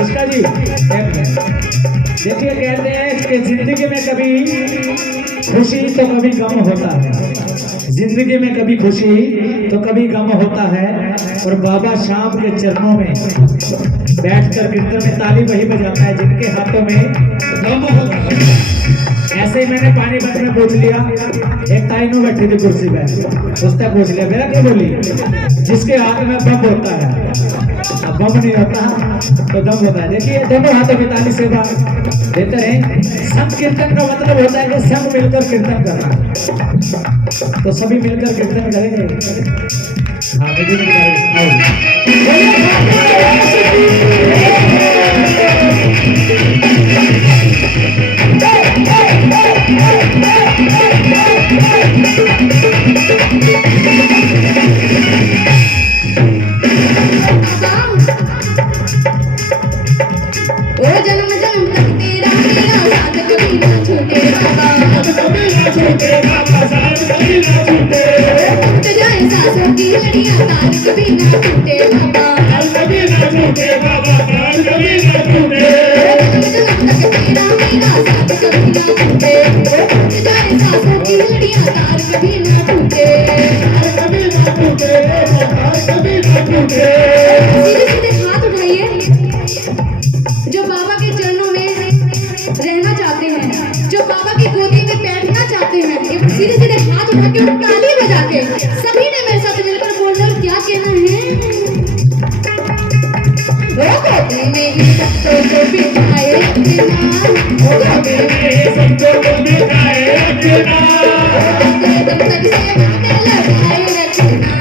इसका जी देखिए, कहते हैं कि जिंदगी में कभी खुशी तो कभी गम होता है, जिंदगी में कभी खुशी तो कभी गम होता है। और बाबा शाम के चरणों में बैठकर कीर्तन में ताली वही बजाता है जिनके हाथों में गम होता है। ऐसे ही मैंने पानीपत में पूछ लिया, एक ताइनू बैठी थी कुर्सी पे, उसने पूछ लिया मेरा क्या बोली, जिसके हाथ में बम होता है, अब बम नहीं होता तो दम होता है। देखिए दोनों हाथों की ताली सेवा देते रहे। संग कीर्तन का मतलब होता है कि सब मिलकर कीर्तन करना, तो सभी मिलकर कीर्तन करेंगे। हाँ जन्म जन्म तक तेरा मेरा साथ कभी ना छूटे बाबा, कभी ना छूटे बाबा, साथ कभी ना छूटे। टूट जाए सांसों की लड़ियां तार कभी ना टूटे बाबा, कभी ना छूटे बाबा, तार कभी ना टूटे। जन्म जन्म तक तेरा मेरा साथ कभी ना छूटे। टूट जाए सांसों की लड़ियां तार कभी ना टूटे, तार कभी ना टूटे, तार कभी ना टूटे। सीधे सीधे हाथ उठाइए जो बाबा के चरणों में रहना चाहते हैं, जो बाबा की गोदी में बैठना चाहते हैं। एक सीधे सीधे हाथ उठा के और ताली बजा के सभी ने मेरे साथ मिलकर बोलना और क्या कहना है। ओ गोदी में ही सबको को बिठाए रखना, ओ गोदी में सबको को बिठाए रखना, दम तक सेवा में लगाए रखना,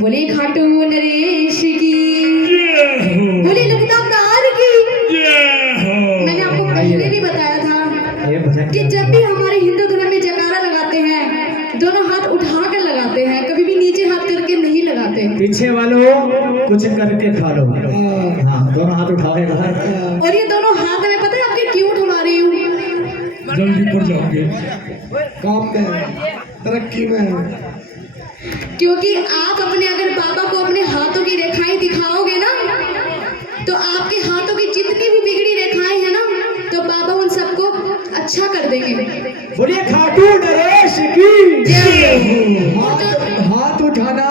बोले खाटू नरेश की, बोले लखनऊ की। मैंने आपको पहले भी बताया था कि जब भी हमारे हिंदू धर्म में जयकारा लगाते हैं दोनों हाथ उठा कर लगाते हैं, कभी भी नीचे हाथ करके नहीं लगाते। पीछे वालों कुछ करके खा लो। हाँ दोनों हाथ उठाएगा। और ये दोनों हाथ में पता है आपके क्यों उठवा रही हूँ? जल्दी पड़ जाओगे। काम में, तरक्की में। क्योंकि आप अपने अगर बाबा को अपने हाथों की रेखाएं दिखाओगे ना, तो आपके हाथों की जितनी भी बिगड़ी रेखाएं हैं ना, तो बाबा उन सबको अच्छा कर देंगे। बोलिए खाटू नरेश की जय हो। हाथ उठाना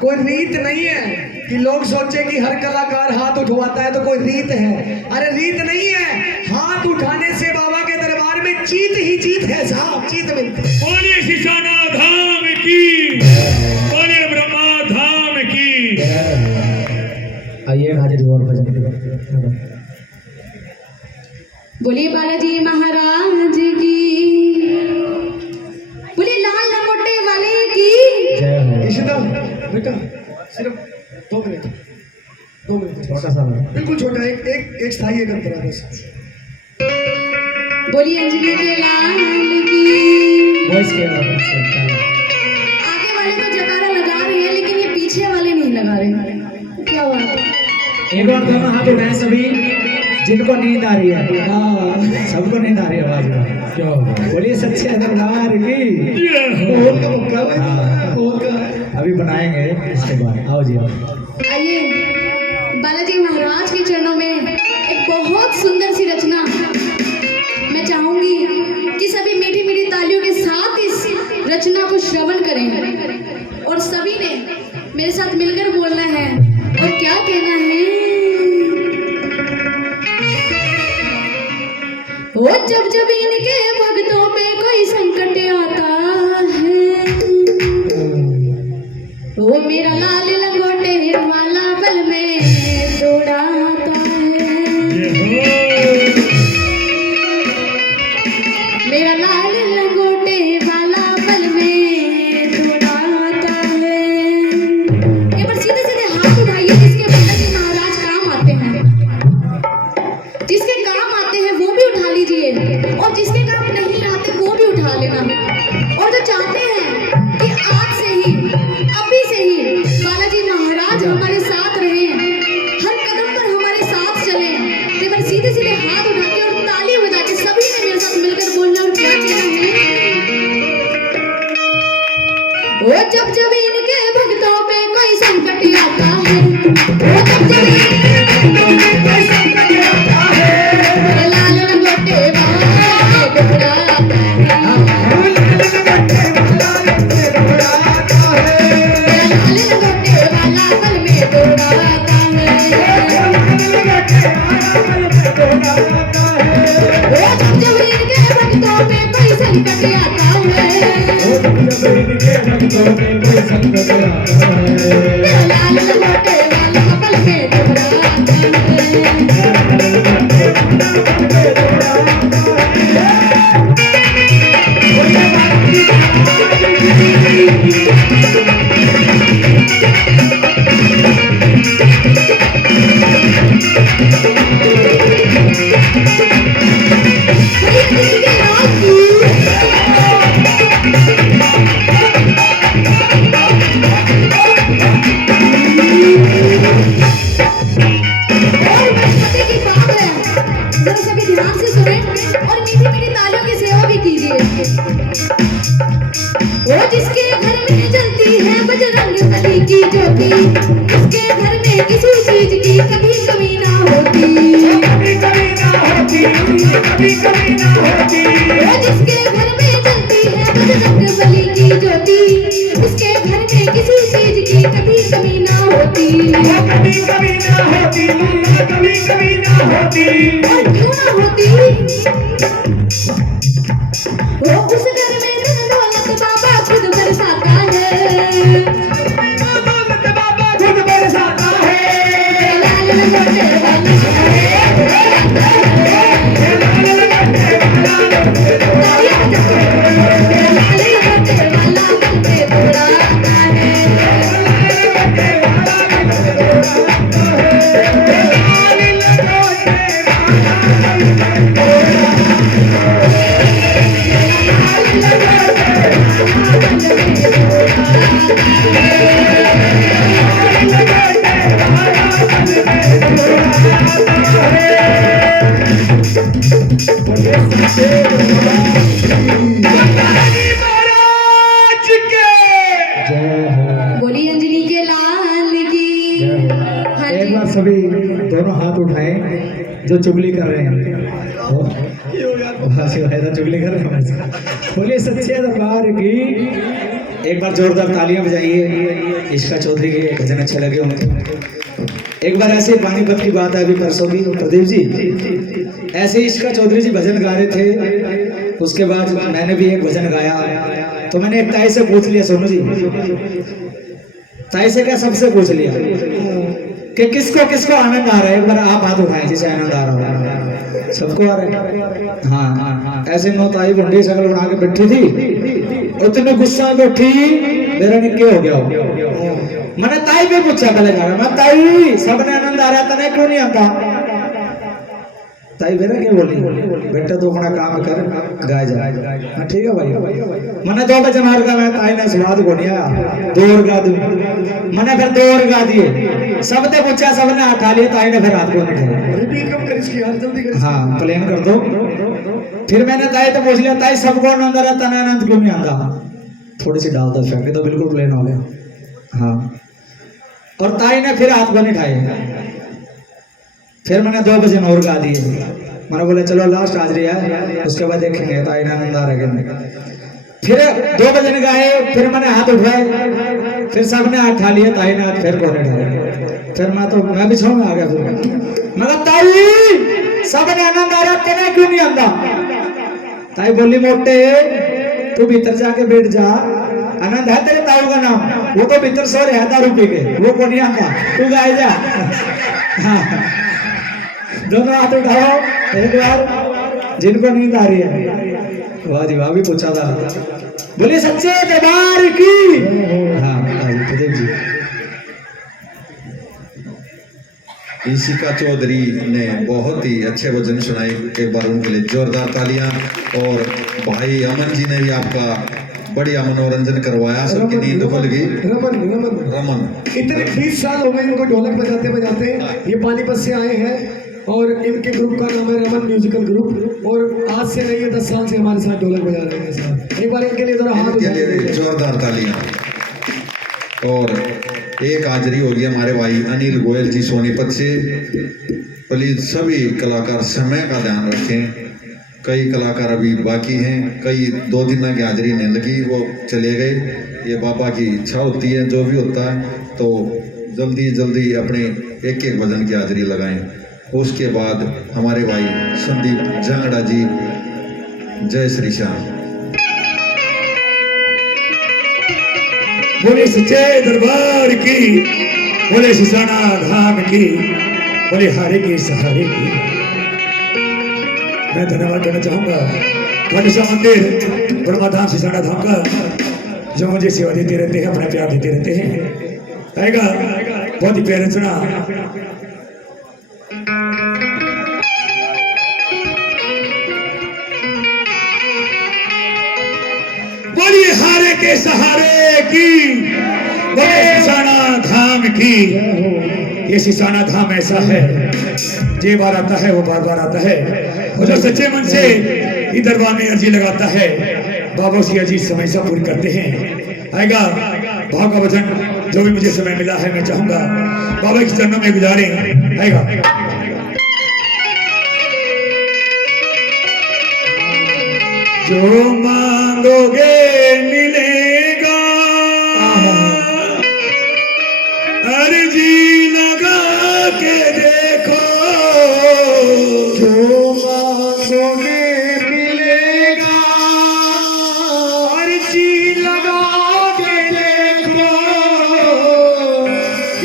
कोई रीत नहीं है कि लोग सोचे कि हर कलाकार हाथ उठवाता है तो कोई रीत है। अरे रीत नहीं है, हाथ उठाने से बाबा के दरबार में जीत ही जीत है साहब, जीत मिलती है। बोलिए शिशाना धाम की, बोलिए ब्रह्मा धाम की। आइए हाजिर और भजन। बोलिए बालाजी महाराज की, बोलिए लाल लंगोटे वाले की। जय हो। इशिता बेटा सिर्फ 2 मिनट, 2 मिनट, छोटा सा बिल्कुल छोटा, एक स्थाई एक अंतरा बस। बोलिए अंजलि के लाल की। वॉइस के आवाज से आगे वाले तो जकारा लगा रहे हैं, लेकिन ये पीछे वाले नहीं लगा रहे। क्या हुआ? एक बार दोनों हाथ उठाएं सभी जिनको नींद आ रही है। हाँ, सबको नींद आ रही है आवाज में। क्या होगा? बोलिए सच्चे दरबार की। और का मौका है, हाँ। और का है। अभी बनाएंगे इसके बाद। आओ जी आओ। आइए बालाजी महाराज के चरणों में एक बहुत सुंदर सी रचना मैं चाहूंगी कि सभी मीठी मीठी तालियों के साथ इस रचना को श्रवण करें, और सभी ने मेरे साथ मिलकर बोलना है और क्या कहना है। ओ जब जब इनके भक्तों पे कोई संकट आता है, वो मेरा लाल लंगोटे वाला बल में दौड़ाता है। मेरा लाल लंगोटे वाला बल में दौड़ाता है। एक बार सीधे सीधे हाथ उठाइए जिसके बालाजी महाराज काम आते हैं, जिसके काम आते हैं वो भी उठा लीजिए, और जिसके काम नहीं आते वो भी उठा लेना। और जो चाहते हैं कि आज से ही, अभी से ही बालाजी महाराज हमारे साथ रहे, हर कदम पर हमारे साथ चले, तो एक बार सीधे सीधे हाथ उठा के और ताली बजा के सभी ने मेरे साथ मिलकर बोलना और क्या कहना है। ओ जब जब इनके भक्तों पे कोई संकट आता है, ओ जब जब इनके भक्तों पे कोई संकट आता है, मेरा लाल लंगोटे वाला दौड़ाता है। बल में दौड़ाता है। ओ जब जब इनके भक्तों पे कोई संकट आता है, मेरा लाल लंगोटे वाला बल में दौड़ाता जिसके घर में जलती है बजरंगबली की ज्योति, उसके घर में किसी चीज की कभी कमी ना होती, कभी कमी ना होती, कभी कमी ना होती। जिसके घर में जलती है बजरंगबली की ज्योति, उसके घर में किसी चीज की कभी कमी ना होती, कभी कमी ना होती, कभी कमी ना होती। और क्यों ना होती? वो उस घर में धन दौलत बाबा खुद बरसाता है, बाबा खुद बरसाता है। लाल लंगोटे वाला बल पे दौड़ाता है। बोलिए सभी दोनों हाथ उठाएं जो चुगली कर रहे हैं। चुगली कर रहे हैं हमसे। बोलिए सच्चे दरबार की। एक बार जोरदार तालियां बजाइए। इश्का चौधरी के भजन अच्छे लगे उनको। एक बार ऐसे पानीपत की बात है अभी परसों की, प्रदीप जी ऐसे ही इश्का चौधरी जी भजन गा रहे थे। उसके बाद मैंने भी एक भजन गाया, तो मैंने एक ताई से पूछ लिया, सोनू जी ताई से क्या सबसे पूछ लिया कि किसको किसको आनंद आ रहा है। एक बार आप हाथ उठाएं जिसे आनंद आ रहा है। सबको आ रहा है। हाँ, ऐसे नौ ताई बुंडी शक्ल बना के बैठी थी, उतने गुस्सा में बैठी मेरा निक्के हो गया। मैंने ताई पे पूछा पहले जा रहा, मैं ताई सबने आनंद आ रहा था, नहीं क्यों नहीं आता? ताई मेरा क्या बोली, बेटा तो अपना काम कर गाय जा। हाँ ठीक है भाई। मैंने 2 बजे मार का, मैं ताई ने स्वाद को नहीं आया, 2 और गा दूं। मैंने फिर 2 और गा दिए। सबने पूछा, सबने हाथ लिया, ताई ने फिर हाथ को नहीं उठाया। हाँ प्लेन कर दो। फिर मैंने ताई तो पूछ लिया, ताई सबको आनंद आ रहा था, आनंद क्यों नहीं आता? थोड़ी सी डाल दो फेंक तो बिल्कुल प्लेन हो गया। हाँ, और ताई ने फिर हाथ को नहीं उठाए। फिर मैंने 2 बजे और गा दिए। मैंने बोला चलो लास्ट हाजरी है, उसके बाद देखेंगे ताई ने आनंद आ रहा है। फिर 2 बजे गाए, फिर मैंने हाथ उठाए, फिर सबने हाथ उठा लिए, ताई ने हाथ फिर कौन उठाया। फिर मैं भी छाऊ में आ गया। फिर मैं ताई सबने आनंद आ रहा, तेने क्यों नहीं आता? ताई बोली, मोटे तू भीतर जाके बैठ जा, आनंद है तेरे ताऊ का नाम, वो तो भीतर सो रहे हैं दारू पी के, वो को नहीं आता, तू गाए जा। हाँ, दोनों हाथ उठाओ एक बार जिनको नींद आ रही है। वाह जी वाह, भी पूछा था। बोलिए सच्चे दरबार की। हाँ प्रदीप जी। इशिका चौधरी ने बहुत ही अच्छे भजन सुनाए, एक बार उनके लिए जोरदार तालियां। और भाई अमन जी ने भी आपका बढ़िया मनोरंजन करवाया, सबकी नींद खुल गई। रमन इतने 20 साल हो गए इनको ढोलक बजाते बजाते। ये पानीपत से आए हैं और इनके ग्रुप का नाम है रमन म्यूजिकल ग्रुप। और आज से नहीं है 10 साल से हमारे साथ ढोलक बजा रहे हैं साहब। एक बार इनके लिए थोड़ा हाथ के लिए जोरदार तालियां। और एक हाजिरी होगी हमारे भाई अनिल गोयल जी सोनीपत से। प्लीज सभी कलाकार समय का ध्यान रखें, कई कलाकार अभी बाकी हैं, कई 2 दिन की हाजिरी नहीं लगी, वो चले गए। ये बाबा की इच्छा होती है, जो भी होता है, तो जल्दी जल्दी अपने एक एक भजन की हाजिरी लगाएं। उसके बाद हमारे भाई संदीप जांगड़ा जी, जय श्री श्याम। बोले सच्चे दरबार की, बोले सिसाना धाम की, बोले हारे के सहारे की। मैं धन्यवाद देना चाहूंगा खाटूश्याम मंदिर ब्रह्मा धाम सिसाना धाम का, जो मुझे सेवा देते रहते हैं, अपना प्यार देते रहते हैं। आएगा बहुत ही प्यारा सुना। बोलिए हारे के सहारे की, बोले सिसाना धाम की। ये सिसाना धाम ऐसा है, जे बार आता है वो बार बार आता है, और जो सच्चे मन से इस दरबार में अर्जी लगाता है, बाबा उसकी अर्जी समय से पूरी करते हैं। आएगा भाव का वचन, जो भी मुझे समय मिला है मैं चाहूंगा बाबा के चरणों में गुजारें। आएगा जो मांगोगे मिलेगा, अर्जी लगा के देखो। जो मांगोगे मिलेगा, अर्जी लगा के देखो।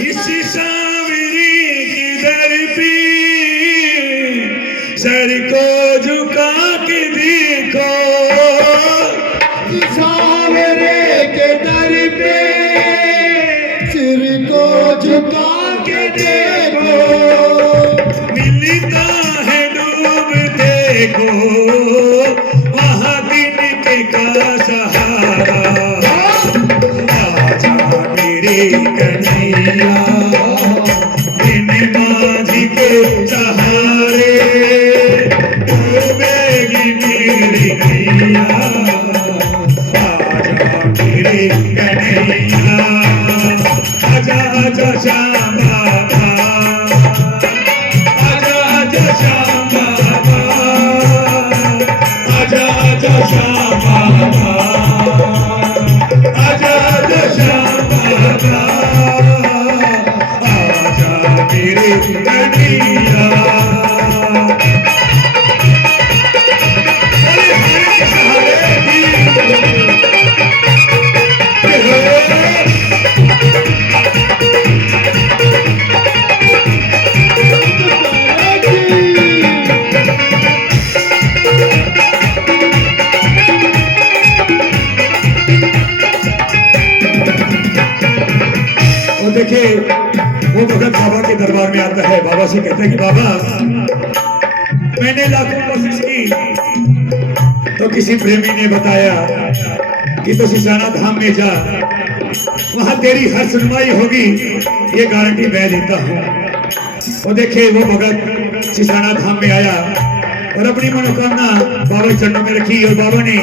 इस सावरी की दर पे सर को झुका के देखो। सावरे के दर पे सिर को झुका के देखो। मिलता है डूब देखो, वहाँ दिन के का सहारा। आजा मेरे कन्हैया, इन माझी के सहारे डूबेगी मेरी नैया। आजा मेरे कन्हैया, आजा आजा श्याम बाबा। देखिए वो भगत बाबा के दरबार में आता है, बाबा से कहता है कि बाबा मैंने लाखों कोशिश की तो किसी प्रेमी ने बताया कि तो सिसाना धाम में जा, वहां तेरी हर सुनवाई होगी, ये गारंटी मैं देता हूँ। और देखे वो भगत सिसाना धाम में आया और अपनी मनोकामना बाबा के चरणों में रखी और बाबा ने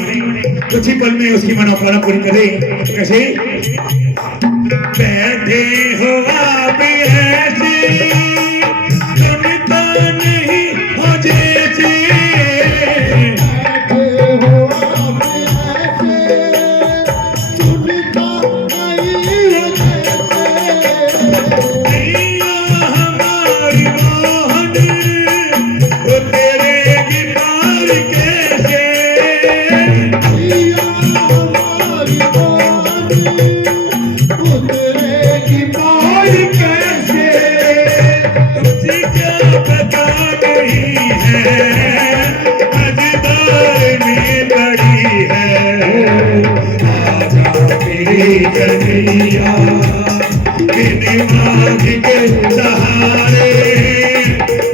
कुछ ही पल में उसकी मनोकामना पूरी करे। कैसे? बैठे हो आप ऐसे सुनता नहीं हो जैसे, कन्हैया बिन मांग के सहारे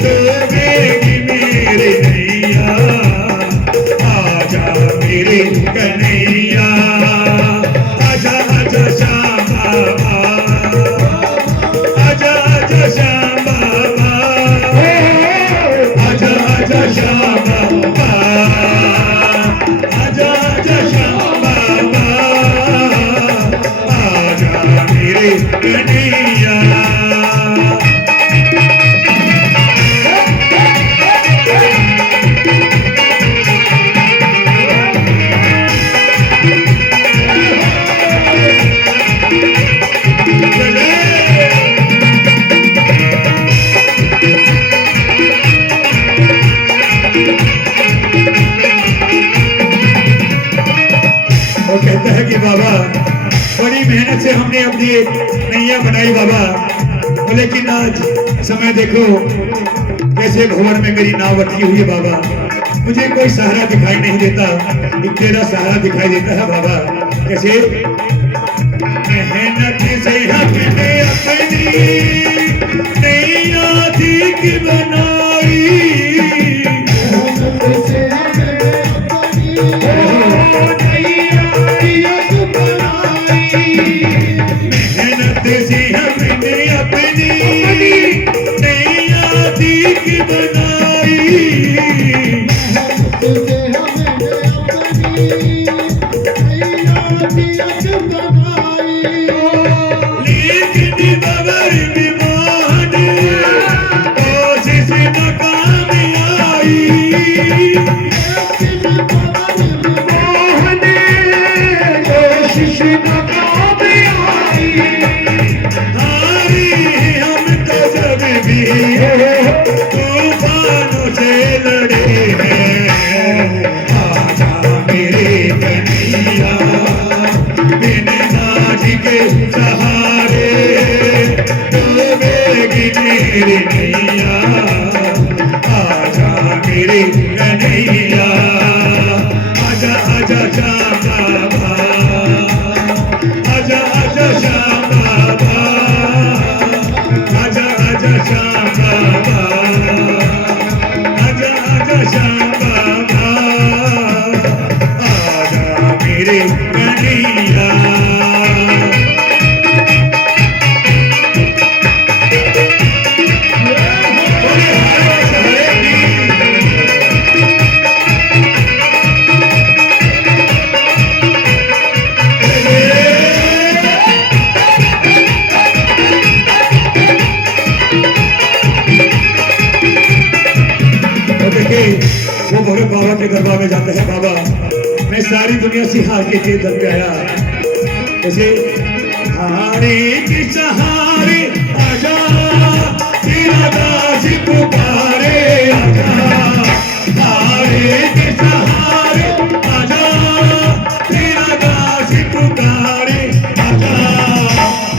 डूबेगी मेरी नैया, आजा मेरे कन्हैया, आजा आजा श्याम बाबा, आजा आजा श्याम बाबा, आजा आजा श्याम बाबा, आजा आजा श्याम बाबा, मेरे कन्हैया। वो कहता है कि बाबा बड़ी मेहनत से हमने अपनी एक नैया बनाई बाबा, लेकिन आज समय देखो कैसे भवन में मेरी नाव अटकी हुई है बाबा, मुझे कोई सहारा दिखाई नहीं देता, एक तेरा सहारा दिखाई देता है बाबा। कैसे? मेहनत से हमने अपनी नैया ठीक बनाई, मेहनत से हमने अपनी नैया ठीक बनाई, लेकिन बबर विमान कोशिश नाकाम आई, कोशिश नाकाम आई, हम तो जब भी तूफानों से लड़े हैं, आजा मेरे कन्हैया बिन नाज के सहारे डूबेगी मेरी नैया, आजा मेरे कन्हैया, आजा आजा श्याम बाबा, आजा आजा श्याम बाबा, आजा आजा श्याम बाबा, आजा आजा श्याम बाबा, आजा मेरे कन्हैया। वो भगत बाबा के दरबार में जाते हैं, बाबा मैं सारी दुनिया से हार के दर पे आया, जैसे हारे के सहारे आजा तेरा दास पुकारे, आजा हारे के सहारे आजा तेरा दास पुकारे, आजा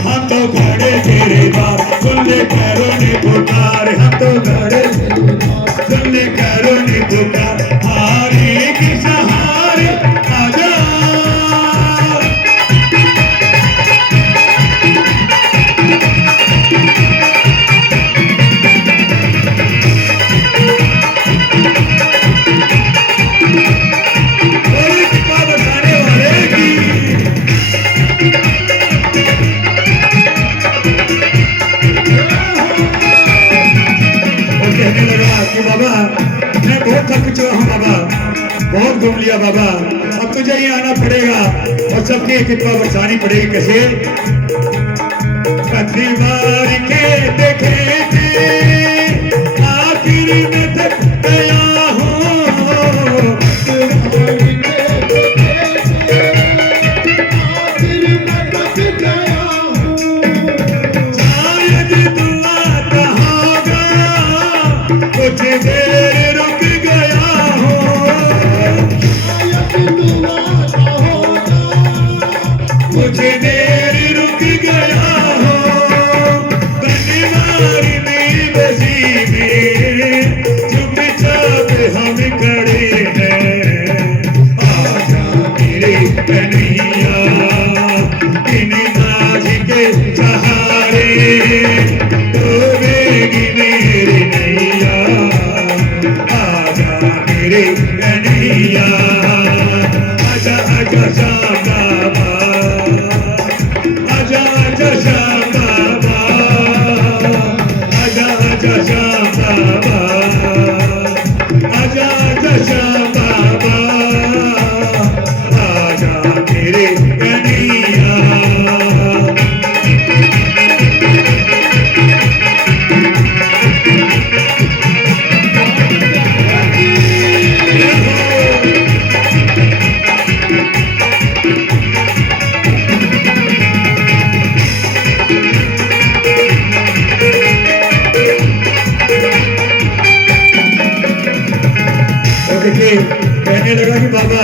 हम तो खड़े तेरे द्वार खुले पैरों ने पुकारे, हम तो खड़े खुले पैरों ने पुकार, हारे के सहारे आजा, घूम लिया बाबा, अब तुझे ही आना पड़ेगा और सबकी कृपा बरसानी पड़ेगी। कैसे पत्नी मार के देखे थे, आखिर में थक गया हूँ। शायद तू आता होगा, कुछ देर रुक गया हूँ। कुछ देर रुक गया हूँ। बनवारी में बसी में चुपचाप हम खड़े हैं। आजा मेरे कन्हैया, इन नाज के सहारे डूबेगी मेरी नैया। आजा मेरे कन्हैया, आजा आजा श्याम बाबा, आजा आजा श्याम बाबा, आजा आजा श्याम बाबा, आजा आजा श्याम बाबा, आजा मेरे कन्हैया। और देखिए कहने लगा कि बाबा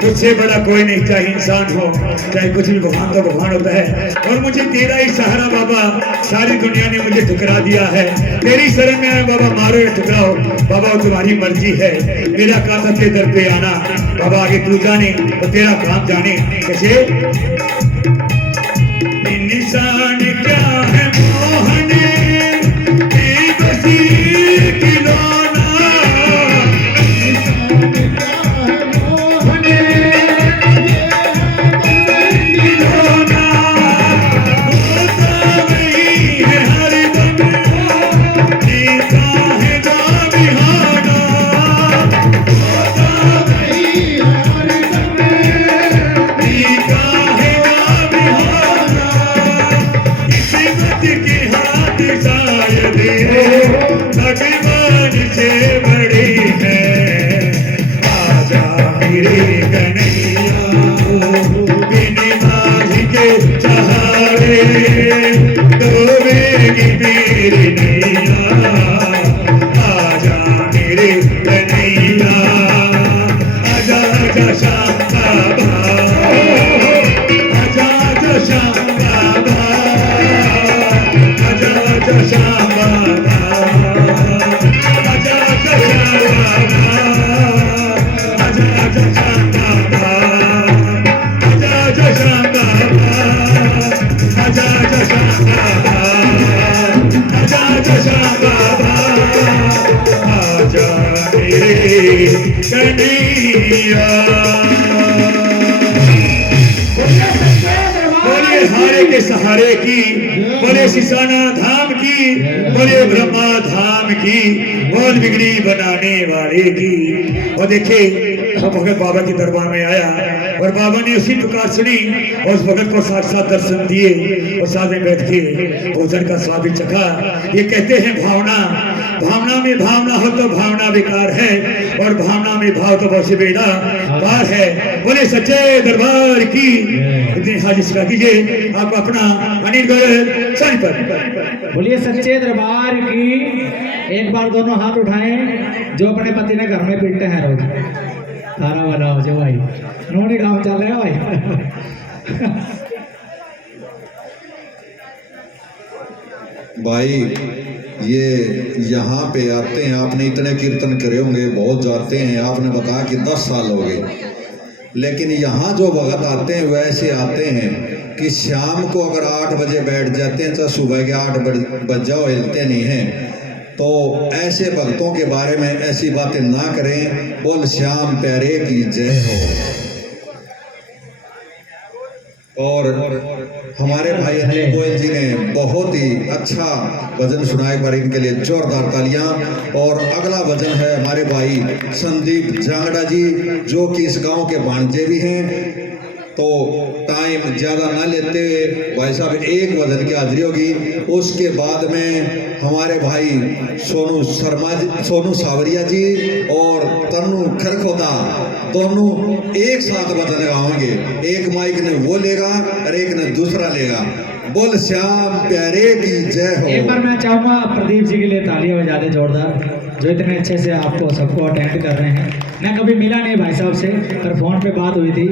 तुझसे बड़ा कोई नहीं, चाहे इंसान हो चाहे कुछ भी, भगवान तो भगवान होता है। और मुझे तेरा ही सहारा बाबा, सारी दुनिया ने मुझे ठुकरा दिया है, तेरी शरण में आया बाबा, मारो या ठुकराओ बाबा, वो तुम्हारी मर्जी है। मेरा काम था तेरे दर पे आना बाबा, आगे तू जाने तो तेरा काम जाने। कैसे निशान क्या है मोहन बेबसी खिलौना, खिलौना होता नहीं है हरदम, जीता है जाबिहाना। होता नहीं है हरदम, जीता है जाबिहाना। किस्मत के हाथ शायद भगवान से बड़ी है। आजा मेरे कन्हैया, बिन मांझ के सहारे डूबेगी मेरी नैया। आजा मेरे कन्हैया, आजा आजा श्याम बाबा, आजा आजा श्याम बाबा, आजा आजा श्याम बाबा, आजा आजा श्याम बाबा, आजा आजा श्याम बाबा, आजा आजा श्याम बाबा, आजा आजा श्याम बाबा, आजा आजा श्याम बाबा, आजा मेरे कन्हैया। बोले हारे के सहारे की, बोले सिसाना धाम की, बोले ब्रह्मा धाम की, बोल बिगड़ी बनाने वाले की। और देखे हम भगत बाबा के दरबार में आया और बाबा ने उसी पुकार सुनी और उस भगत को साक्षात दर्शन दिए और साथ में बैठ के भोजन का स्वाद भी चखा। ये कहते हैं भावना, भावना में भावना हो तो भावना बेकार है, और भावना में भाव तो बहुत से बेड़ा पार है। बोले सच्चे दरबार की इतनी हाजिर कीजिए आप अपना अनिल गोयल सानी पर। बोलिए सच्चे दरबार की। एक बार दोनों हाथ उठाएं जो अपने पति ने घर में पीटते हैं रोज। खाना बनाओ जो भाई, नोने काम चल रहा है भाई। भाई ये यहाँ पे आते हैं, आपने इतने कीर्तन करे होंगे, बहुत जाते हैं, आपने बताया कि 10 साल हो गए, लेकिन यहाँ जो भगत आते हैं वैसे आते हैं कि शाम को अगर 8 बजे बैठ जाते हैं तो सुबह के 8 बज जाओ, हिलते नहीं हैं। तो ऐसे भक्तों के बारे में ऐसी बातें ना करें। बोल श्याम प्यारे की जय हो। और हमारे भाई अनिल गोयल जी ने बहुत ही अच्छा भजन सुनाया। एक बार इनके लिए जोरदार तालियां। और अगला भजन है हमारे भाई संदीप जांगड़ा जी, जो कि इस गांव के भांजे भी हैं। तो टाइम ज़्यादा ना लेते हुए भाई साहब एक भजन की हाजिरी होगी। उसके बाद में हमारे भाई सोनू शर्मा जी, सोनू सावरिया जी और तन्नू खरखोदा दोनों एक साथ भजन गाएंगे। एक माइक ने वो लेगा और एक ने दूसरा लेगा। बोल श्याम प्यारे की जय हो। एक बार मैं चाहूंगा प्रदीप जी के लिए तालियां बजा दें जोरदार, जो इतने अच्छे से आपको सबको अटेंड कर रहे हैं। मैं कभी मिला नहीं भाई साहब से, पर फोन पे बात हुई थी।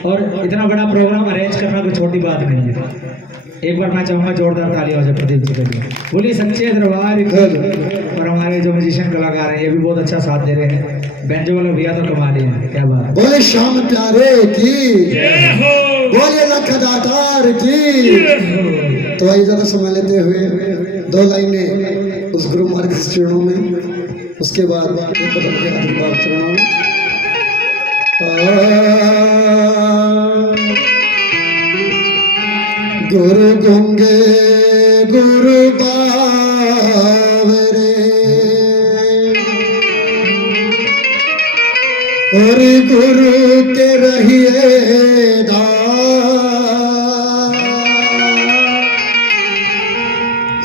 और इतना बड़ा प्रोग्राम अरेंज करना कोई छोटी बात नहीं है। एक बार मैं चाहूंगा जोरदार तालियां हो जाए प्रदीप जी के लिए। बोलिए सच्चे दरबार की। और हमारे जो म्यूजिशियन कलाकार हैं ये भी बहुत अच्छा साथ दे रहे हैं। बैंजो वाले भैया तो कमा रहे हैं, क्या बात। बोले श्याम प्यारे की, बोले लख दातार की। तो आइए ज्यादा समय लेते हुए 2 लाइनें उस गुरु मार्ग के चरणों में, उसके बाद एक पदम के आशीर्वाद चरणों में। गुरु गंगे गुरु बावरे और गुरु के रहिए दास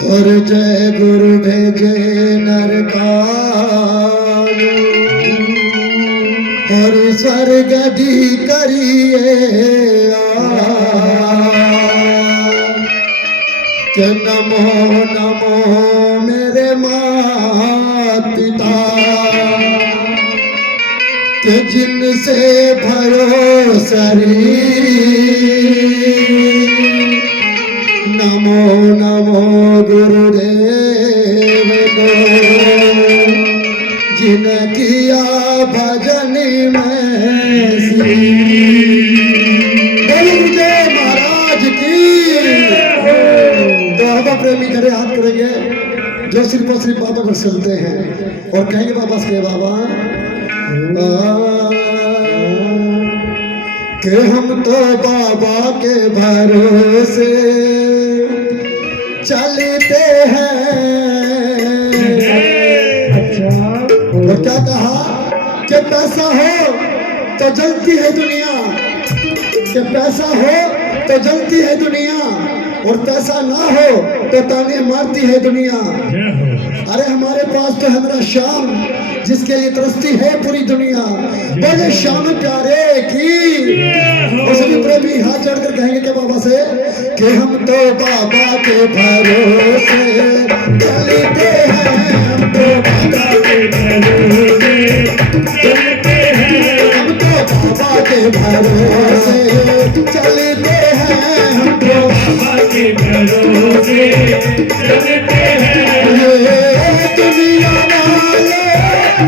और जय गुरु भेजे नरकाल और स्वर्गदी करिए कि नमो नमो मेरे माता पिता कि जिनसे भरोसा नमो नमो गुरुदेव को जिन किया भजन में श्री। जय महाराज की। तो बाबा प्रेमी करे हाथ करेंगे जो सिर्फ और सिर्फ बाबा को सुनते हैं और कहेंगे बाबा से बाबा कि हम तो बाबा के भरोसे चलते हैं। और क्या कहा कि पैसा हो तो जलती है दुनिया, कि पैसा हो तो जलती है दुनिया और पैसा ना हो तो ताने मारती है दुनिया। अरे हमारे पास तो है मेरा श्याम, जिसके लिए तरसती है पूरी दुनिया। बोले श्याम प्यारे की। और सभी प्रेमी हाथ चढ़कर कहेंगे क्या बाबा से कि हम तो बाबा के भरोसे चलते हैं। हम तो बाबा के भरोसे चलते हैं। हम तो बाबा के भरोसे चलते हैं। हम तो बाबा के भरोसे चलते हैं। दुनिया वाले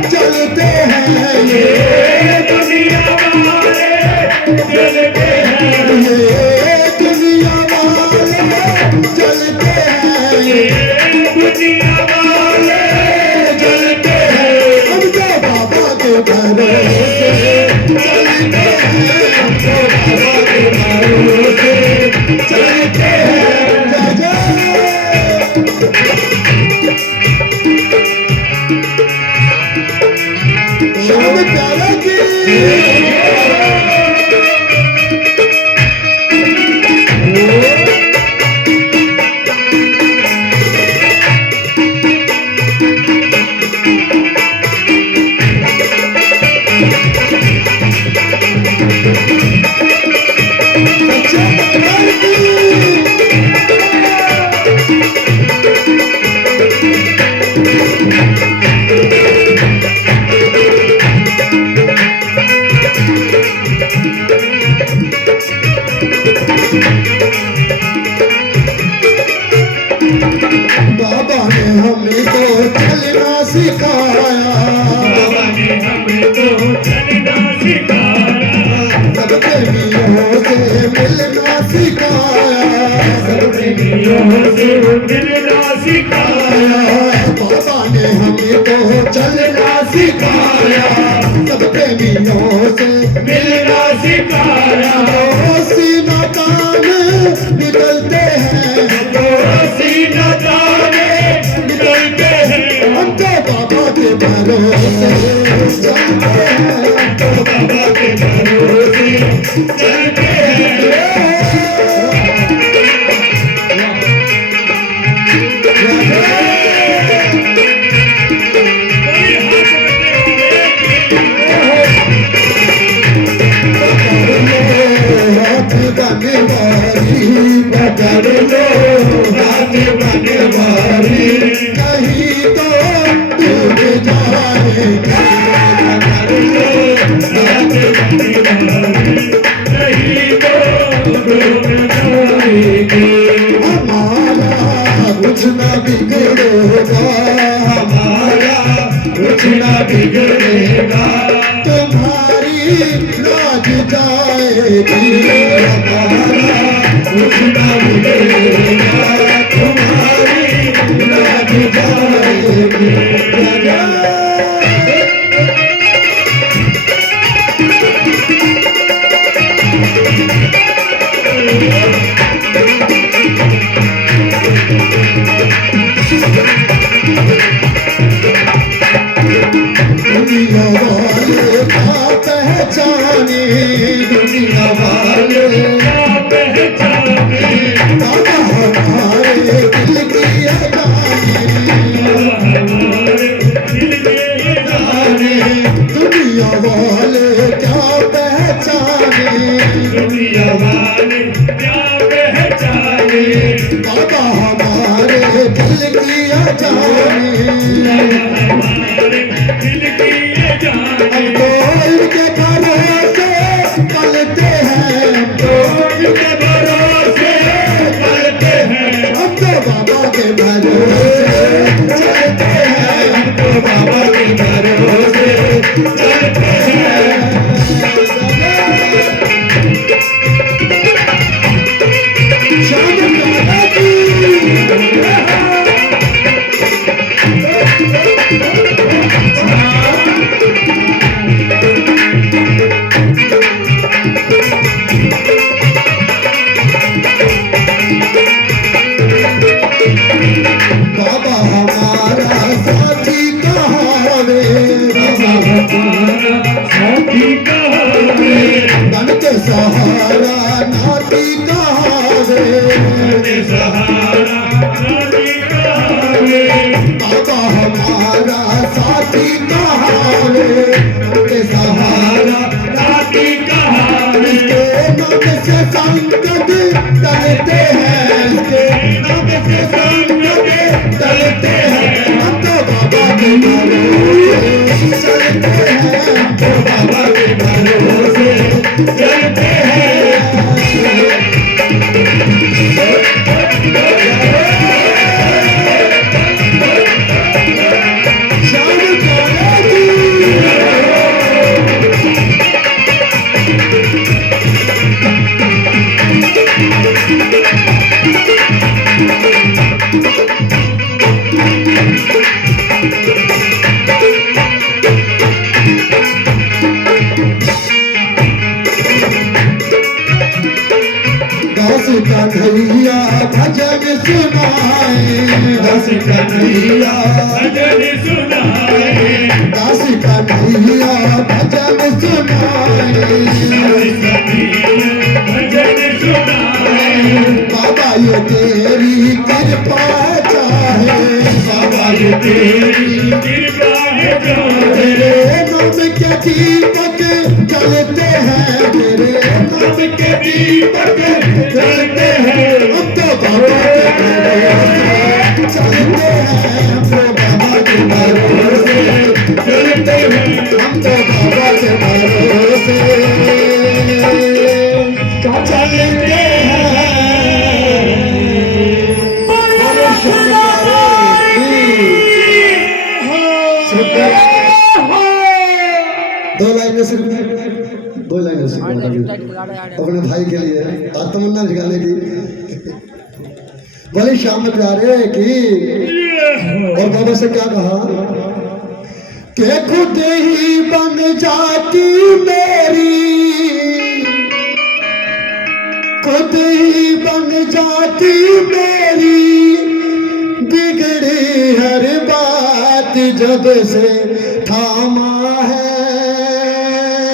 चलते हैं, ये दुनिया वाले चलते हैं। ये दुनिया वाले चलते हैं। ये दुनिया वाले चलते हैं। हम तो बाबा के भरोसे चलते हैं। हम तो बाबा के भरोसे चलते हैं। श्याम प्यारे की। बाबा ने हमको चलना सिखाया। बाबा ने हमको चलना सिखाया। सब प्रेमियों से मिलना सिखाया। सब प्रेमियों से मिलना सिखाया। बाबा ने हमको चलना सिखाया। सब प्रेमियों से मिलना सिखाया। सीना का वारी पकड़ लो हाथ बनवारी नहीं तो डूब जाएगी पकड़ लो हाथ बनवारी नहीं तो डूब जाएगी हमारा कुछ ना बिगड़ेगा हमारा कुछ ना बिगड़ेगा तुम्हारी लाज जाएगी हमारा कुछ ना बिगड़ेगा तुम्हारी लाज जाएगी दुनिया वाले का पहचाने दुनिया वाले का पहचाने बाबा हमारे दिल की जाने दुनिया वाले क्या पहचाने दुनिया वाले क्या पहचाने बाबा हमारे दिल की जाने हम तो इनके भरोसे पलते हैं हम तो इनके भरोसे पलते हैं हम तो बाबा के भरोसे चलते हैं हम तो बाबा के भरोसे चलते हैं शाम बाबा हमारा साथी कहाँ वे बाबा हमारा साथी कहाँ वे बन के सहारा नाती कहाँ वे बन के सहारा नाती कहाँ वे बाबा हमारा साथी कहाँ वे बन के सहारा नाती कहाँ वे इसके नाम से संकट टलते हैं इसके नाम से संकट चलते हैं हम तो बाबा के भरोसे चलते हैं हम तो बाबा के भरोसे चलते हैं शाम दास कन्हैया भजन सुनाए दास कन्हैया भजन सुनाए दास कन्हैया भजन सुनाए भजन सुनाए बाबा ये तेरी कृपा चाहे बाबा ये तेरी कृपा है तेरे नाम के दीपक जलते हैं तेरे नाम के दीपक चलते हैं हम तो बाबा के भरोसे चलते हैं हम तो बाबा के भरोसे चलते हैं हम तो बाबा के भरोसे चलते हैं दो लाइनें सिर्फ अपने भाई के लिए आत्मन्ना जगाने की बोले श्याम प्यारे की और बाबा से क्या कहा कि खुद ही बन जाती मेरी खुद ही बन जाती मेरी बिगड़ी हर बात जब से